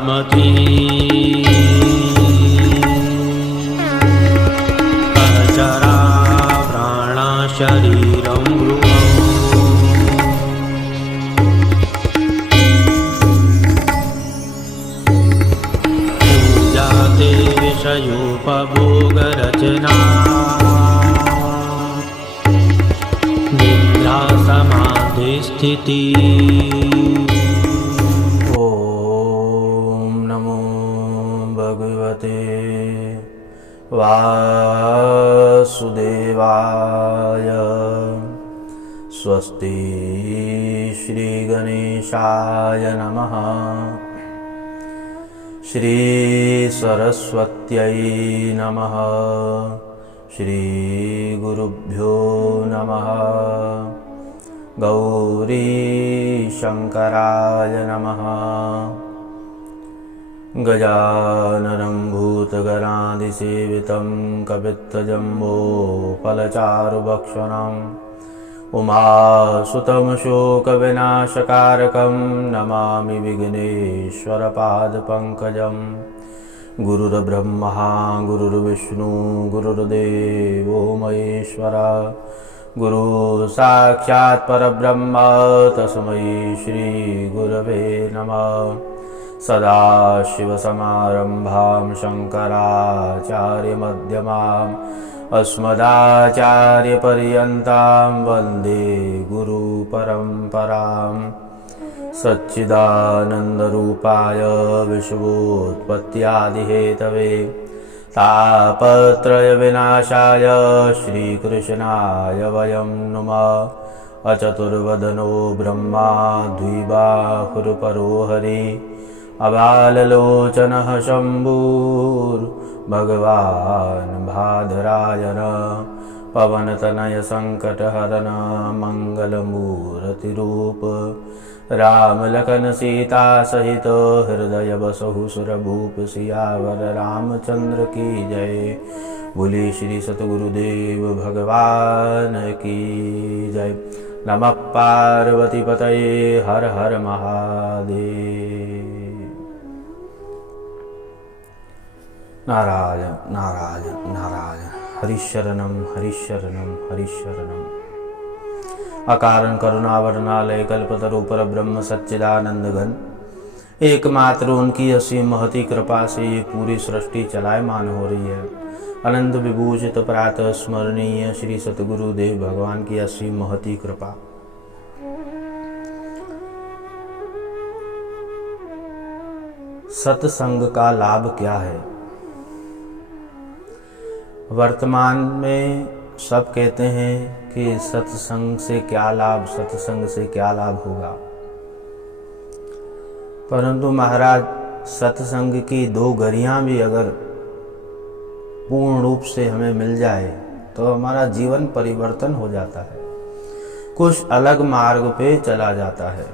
मती अचरा प्राणा शरीरं गृहम् पूजाते विषयोपभोगरचना निद्रा समाधिस्थिति। ओम नमो भगवते वासुदेवाय। स्वस्ति श्री गणेशाय नमः। श्री सरस्वत्यै नमः। श्री गुरुभ्यो नमः। गौरी शंकराय नमः। गजाननं भूतगणाधिसेवितं कपित्थजम्बोफलचारुभक्षणम् उमासुतं शोकविनाशकारकं नमामि विघ्नेश्वरपादपङ्कजं। गुरुर्ब्रह्मा गुरुर्विष्णु गुरुर्देवो महेश्वर गुरु साक्षात् परब्रह्म तस्मै श्री गुरवे नमः। सदाशिवसमारम्भां शङ्कराचार्यमध्यमाम् अस्मदाचार्यपर्यन्तां वन्दे गुरुपरम्पराम्। सच्चिदानन्दरूपाय विश्वोत्पत्त्यादिहेतवे तापत्रयविनाशाय श्रीकृष्णाय वयं नुमः। अचतुर्वदनो ब्रह्मा द्विबाहुरुपरो हरि अबाललोचनः शम्भुर्भगवान् भादरायण पवनतनय संकटहरण मंगलमूर्तिरूप राम लखन सीता सहित हृदय बसहु सुरभूप सियावर रामचंद्र की जय। बोले श्री सतगुरुदेव भगवान की जय। नमः पार्वती पतये हर हर महादेव। नारायण नारायण नारायण। हरिशरणं हरिशरणं हरिशरणं। अकारण करुणावरणालय कल्पतरु परब्रह्म सच्चिदानंद घन एकमात्र उनकी असीम महती कृपा से ये पूरी सृष्टि चलायमान हो रही है। अनंत विभूषित प्रातः स्मरणीय श्री सतगुरुदेव भगवान की असीम महती कृपा। सत्संग का लाभ क्या है? वर्तमान में सब कहते हैं कि सत्संग से क्या लाभ, सत्संग से क्या लाभ होगा। परंतु महाराज सत्संग की दो गरियां भी अगर पूर्ण रूप से हमें मिल जाए तो हमारा जीवन परिवर्तन हो जाता है, कुछ अलग मार्ग पे चला जाता है।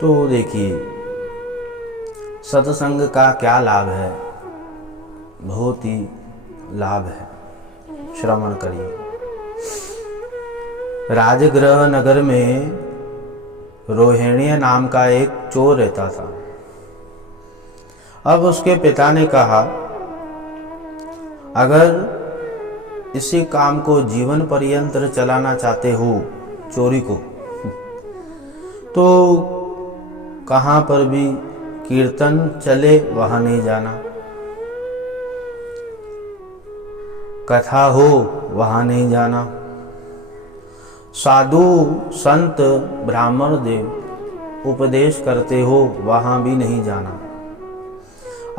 तो देखिए सत्संग का क्या लाभ है, बहुत ही लाभ है, श्रवण करिए। राजगृह नगर में रोहिणी नाम का एक चोर रहता था। अब उसके पिता ने कहा अगर इसी काम को जीवन पर्यंत चलाना चाहते हो, चोरी को, तो कहां पर भी कीर्तन चले वहां नहीं जाना, कथा हो वहां नहीं जाना, साधु संत ब्राह्मण देव उपदेश करते हो वहां भी नहीं जाना।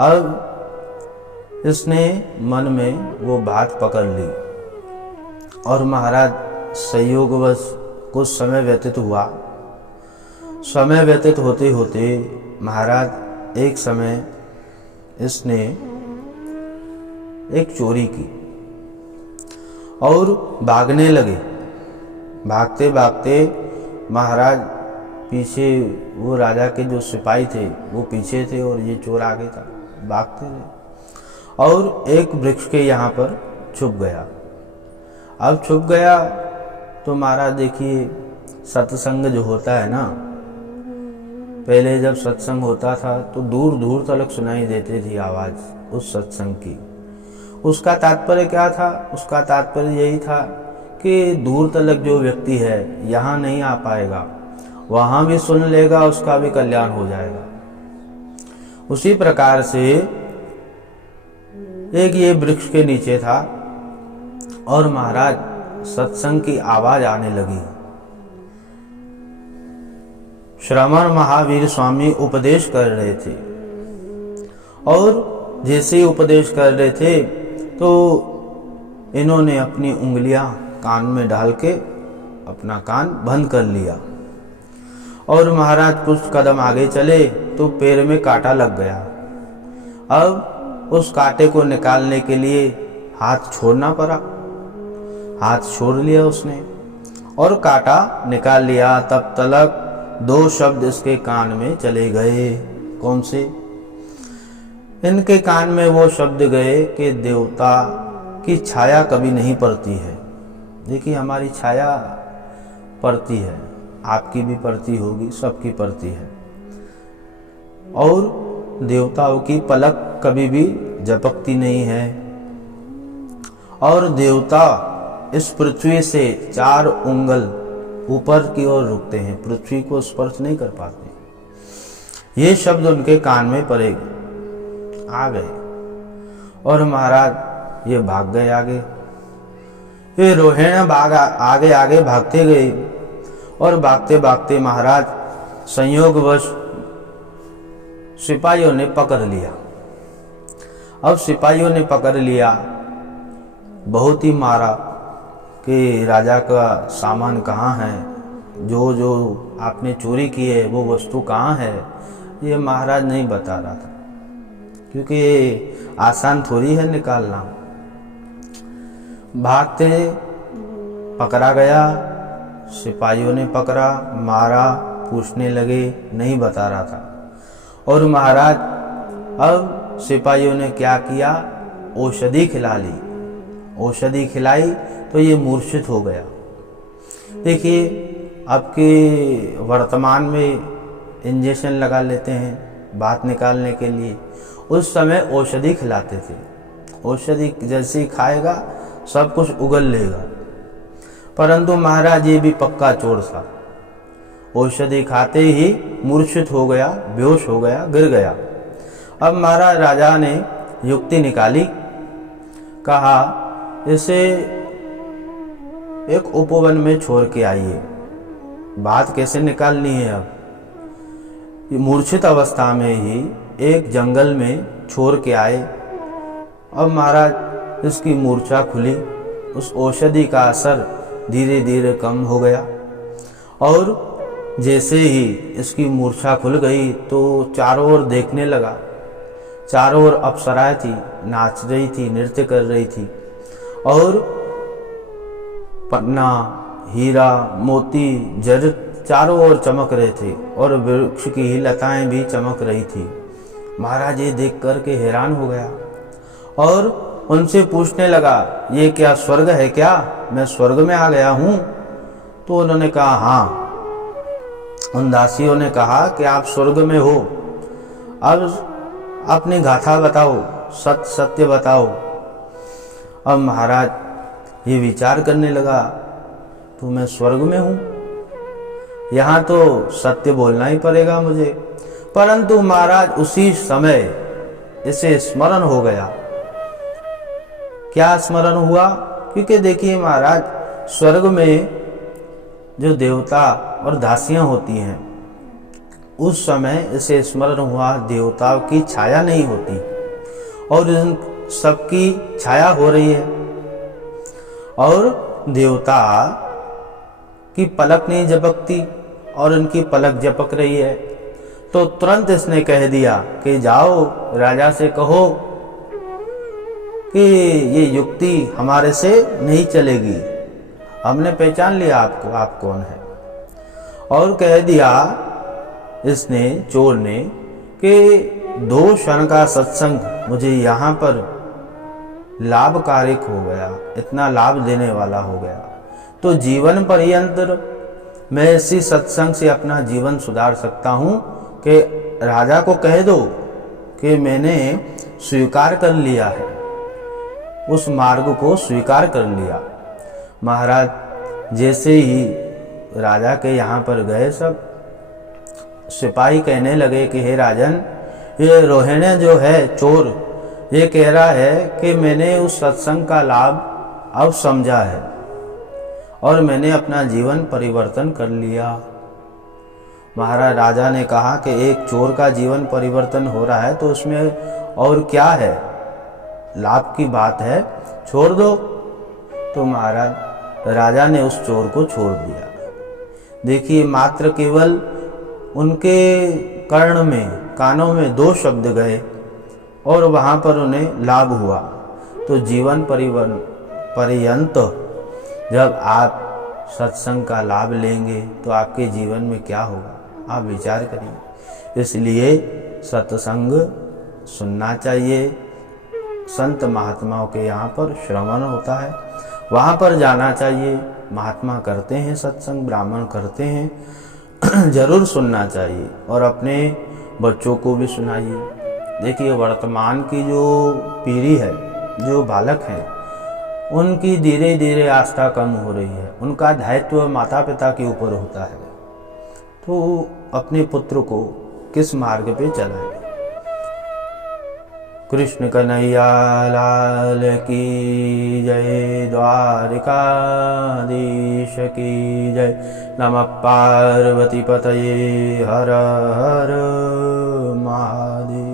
अब इसने मन में वो बात पकड़ ली और महाराज संयोगवश कुछ समय व्यतीत हुआ। समय व्यतीत होते होते महाराज एक समय इसने एक चोरी की और भागने लगे। भागते भागते महाराज पीछे, वो राजा के जो सिपाही थे वो पीछे थे और ये चोर आगे था। भागते रहे और एक वृक्ष के यहाँ पर छुप गया। अब छुप गया तो महाराज देखिए सत्संग जो होता है ना, पहले जब सत्संग होता था तो दूर दूर तक सुनाई देती थी आवाज़ उस सत्संग की। उसका तात्पर्य क्या था? उसका तात्पर्य यही था कि दूर तक जो व्यक्ति है यहाँ नहीं आ पाएगा, वहाँ भी सुन लेगा, उसका भी कल्याण हो जाएगा। उसी प्रकार से एक ये वृक्ष के नीचे था और महाराज सत्संग की आवाज आने लगी। श्रमण महावीर स्वामी उपदेश कर रहे थे और जैसे ही उपदेश कर रहे थे तो इन्होंने अपनी उंगलियां कान में डाल के अपना कान बंद कर लिया और महाराज कुछ कदम आगे चले तो पैर में कांटा लग गया। अब उस कांटे को निकालने के लिए हाथ छोड़ना पड़ा। हाथ छोड़ लिया उसने और कांटा निकाल लिया। तब तलक 2 शब्द इसके कान में चले गए। कौन से? इनके कान में वो शब्द गए कि देवता की छाया कभी नहीं पड़ती है। देखिए, हमारी छाया पड़ती है, आपकी भी पड़ती होगी, सबकी पड़ती है, और देवताओं की पलक कभी भी झपकती नहीं है। और देवता इस पृथ्वी से 4 उंगल ऊपर की ओर रुकते हैं, पृथ्वी को स्पर्श नहीं कर पाते। ये शब्द उनके कान में पड़े, आ गए और महाराज ये भाग गए आगे। ये रोहिणी बाग आगे आगे भागते गए और भागते भागते महाराज संयोगवश सिपाहियों ने पकड़ लिया। अब सिपाहियों ने पकड़ लिया, बहुत ही मारा कि राजा का सामान कहाँ है, जो जो आपने चोरी की है वो वस्तु कहाँ है। ये महाराज नहीं बता रहा था, क्योंकि आसान थोड़ी है निकालना। भागते पकड़ा गया, सिपाहियों ने पकड़ा, मारा, पूछने लगे, नहीं बता रहा था। और महाराज अब सिपाहियों ने क्या किया, औषधि खिला ली। औषधि खिलाई तो ये मूर्छित हो गया। देखिए, अब के वर्तमान में इंजेक्शन लगा लेते हैं बात निकालने के लिए, उस समय औषधि खिलाते थे। औषधि जैसे ही खाएगा सब कुछ उगल लेगा, परंतु महाराज ये भी पक्का चोर था। औषधि खाते ही मूर्छित हो गया, बेहोश हो गया, गिर गया। अब महाराज राजा ने युक्ति निकाली, कहा इसे एक उपवन में छोड़ के आइए। बात कैसे निकालनी है? अब ये मूर्छित अवस्था में ही एक जंगल में छोड़ के आए। अब महाराज इसकी मूर्छा खुली, उस औषधि का असर धीरे धीरे कम हो गया और जैसे ही इसकी मूर्छा खुल गई तो चारों ओर देखने लगा। चारों ओर अप्सराएं थी, नाच रही थी, नृत्य कर रही थी और पन्ना, हीरा, मोती, जरत चारों ओर चमक रहे थे और वृक्ष की ही लताएं भी चमक रही थी। महाराज ये देख करके हैरान हो गया और उनसे पूछने लगा, ये क्या स्वर्ग है क्या? मैं स्वर्ग में आ गया हूं? तो उन्होंने कहा हाँ। उन दासियों ने कहा कि आप स्वर्ग में हो, अब अपनी गाथा बताओ, सत्य बताओ। अब महाराज ये विचार करने लगा, तो मैं स्वर्ग में हूं, यहाँ तो सत्य बोलना ही पड़ेगा मुझे। परंतु महाराज उसी समय इसे स्मरण हो गया। क्या स्मरण हुआ? क्योंकि देखिए महाराज, स्वर्ग में जो देवता और दासियां होती हैं, उस समय इसे स्मरण हुआ देवताओं की छाया नहीं होती और इन सबकी छाया हो रही है और देवता की पलक नहीं झपकती और इनकी पलक झपक रही है। तो तुरंत इसने कह दिया कि जाओ राजा से कहो कि ये युक्ति हमारे से नहीं चलेगी, हमने पहचान लिया आपको, आप कौन है। और कह दिया इसने, चोर ने, कि 2 क्षण का सत्संग मुझे यहाँ पर लाभकारक हो गया, इतना लाभ देने वाला हो गया, तो जीवन पर्यंत मैं इसी सत्संग से अपना जीवन सुधार सकता हूँ, कि राजा को कह दो कि मैंने स्वीकार कर लिया है, उस मार्ग को स्वीकार कर लिया। महाराज जैसे ही राजा के यहाँ पर गए, सब सिपाही कहने लगे कि हे राजन, ये रोहिणी जो है चोर, ये कह रहा है कि मैंने उस सत्संग का लाभ अब समझा है और मैंने अपना जीवन परिवर्तन कर लिया। महाराज राजा ने कहा कि एक चोर का जीवन परिवर्तन हो रहा है तो उसमें और क्या है, लाभ की बात है, छोड़ दो। तो महाराज राजा ने उस चोर को छोड़ दिया। देखिए, मात्र केवल उनके कर्ण में, कानों में 2 शब्द गए और वहाँ पर उन्हें लाभ हुआ। तो जीवन पर्यंत जब आप सत्संग का लाभ लेंगे तो आपके जीवन में क्या होगा, आप विचार करिए। इसलिए सत्संग सुनना चाहिए। संत महात्माओं के यहाँ पर श्रवण होता है, वहाँ पर जाना चाहिए। महात्मा करते हैं सत्संग, ब्राह्मण करते हैं, जरूर सुनना चाहिए और अपने बच्चों को भी सुनाइए। देखिए, वर्तमान की जो पीढ़ी है, जो बालक हैं, उनकी धीरे धीरे आस्था कम हो रही है। उनका दायित्व माता पिता के ऊपर होता है, तो अपने पुत्र को किस मार्ग पे चलाएं। कृष्ण कन्हैया लाल की जय, द्वारिकाधीश की जय। नमः पार्वती पतये, हर हर महादेव।